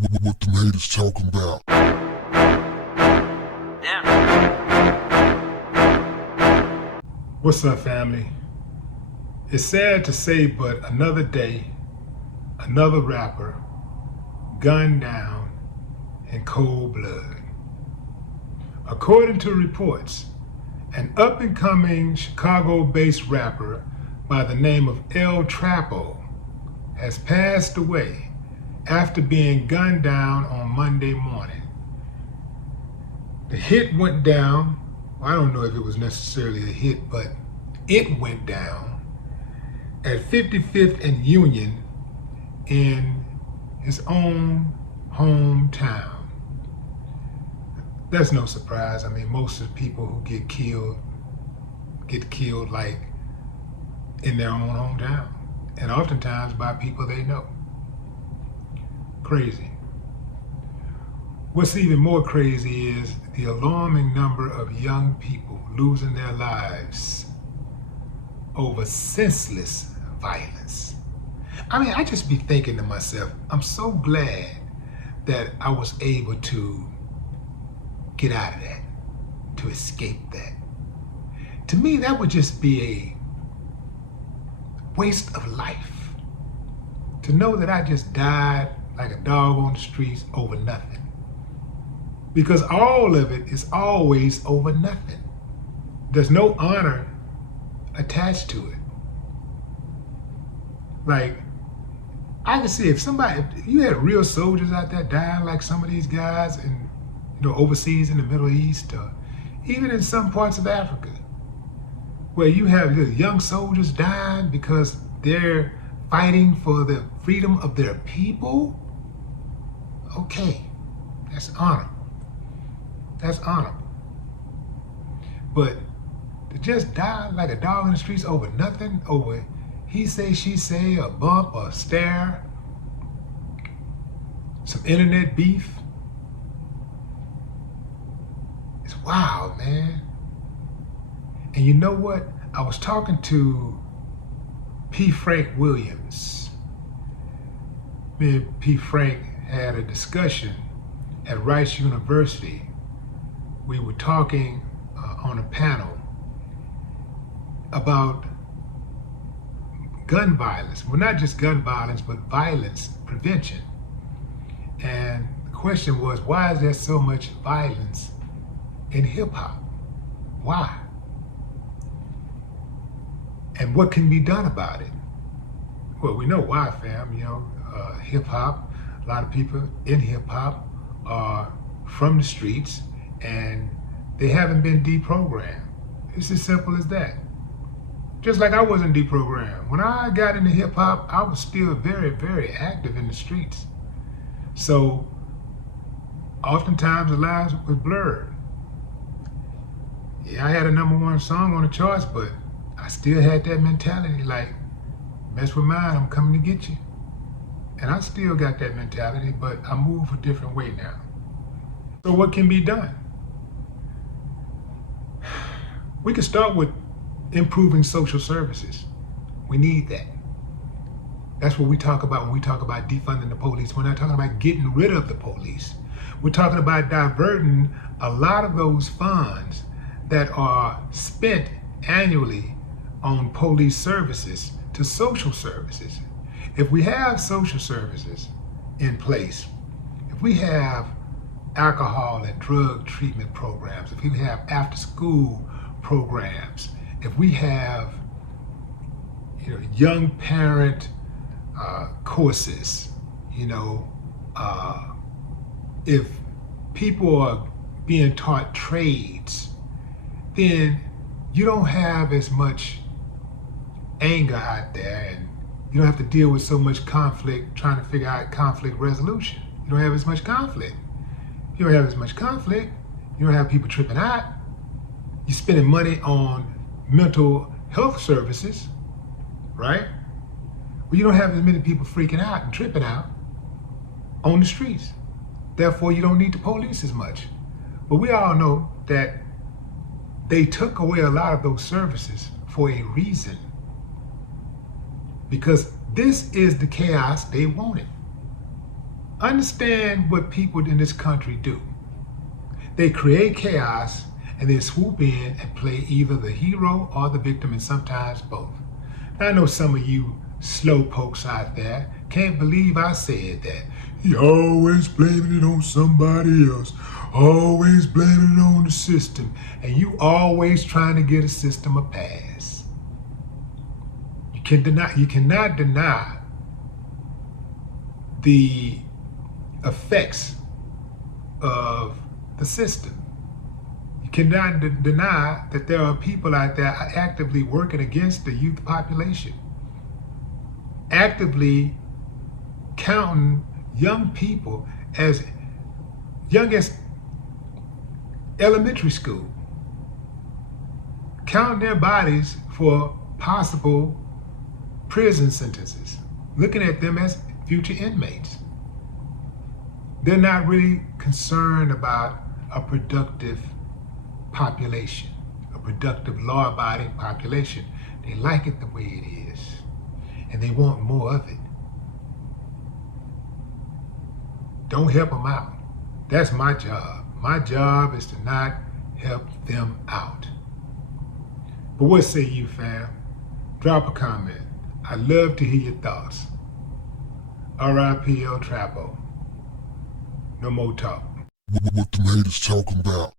What them haters talking about? What's up, family? It's sad to say, but another day, another rapper gunned down in cold blood. According to reports, an up-and-coming Chicago-based rapper by the name of Trappo has passed away after being gunned down on Monday morning. The hit went down. I don't know if it was necessarily a hit, but it went down at 55th and Union in his own hometown. That's no surprise. I mean, most of the people who get killed like in their own hometown, and oftentimes by people they know. Crazy. What's even more crazy is the alarming number of young people losing their lives over senseless violence. I mean, I just be thinking to myself, I'm so glad that I was able to get out of that, to escape that. To me, that would just be a waste of life. To know that I just died like a dog on the streets over nothing. Because all of it is always over nothing. There's no honor attached to it. Like, I can see if you had real soldiers out there dying like some of these guys in, overseas in the Middle East, or even in some parts of Africa, where you have the young soldiers dying because they're fighting for the freedom of their people. Okay, that's honorable. That's honorable. But to just die like a dog in the streets over nothing, over he say, she say, a bump, a stare, some internet beef, it's wild, man. And you know what? I was talking to P. Frank Williams. Me and P. Frank had a discussion at Rice University. We were talking on a panel about gun violence. Well, not just gun violence, but violence prevention. And the question was, why is there so much violence in hip hop? Why? And what can be done about it? Well, we know why, fam. Hip hop, a lot of people in hip hop are from the streets and they haven't been deprogrammed. It's as simple as that. Just like I wasn't deprogrammed. When I got into hip hop, I was still very, very active in the streets. So oftentimes the lines was blurred. Yeah, I had a #1 song on the charts, but I still had that mentality like, mess with mine, I'm coming to get you. And I still got that mentality, but I move a different way now. So what can be done? We can start with improving social services. We need that. That's what we talk about when we talk about defunding the police. We're not talking about getting rid of the police. We're talking about diverting a lot of those funds that are spent annually on police services to social services. If we have social services in place, if we have alcohol and drug treatment programs, if we have after-school programs, if we have young parent courses, if people are being taught trades, then you don't have as much anger out there, and you don't have to deal with so much conflict trying to figure out conflict resolution. You don't have as much conflict. You don't have as much conflict. You don't have people tripping out. You're spending money on mental health services, right? Well, you don't have as many people freaking out and tripping out on the streets. Therefore, you don't need the police as much. But we all know that they took away a lot of those services for a reason. Because this is the chaos they wanted. Understand what people in this country do. They create chaos and then swoop in and play either the hero or the victim, and sometimes both. Now, I know some of you slow pokes out there can't believe I said that. He always blaming it on somebody else, always blaming it on the system, and you always trying to get a system a pass. You cannot deny the effects of the system. You cannot deny that there are people out there actively working against the youth population, actively counting young people as young as elementary school, counting their bodies for possible prison sentences, looking at them as future inmates. They're not really concerned about a productive population, a productive law-abiding population. They like it the way it is, and they want more of it. Don't help them out. That's my job. My job is to not help them out. But what say you, fam? Drop a comment. I'd love to hear your thoughts. R.I.P. Trappo. No more talk. What the haters talking about?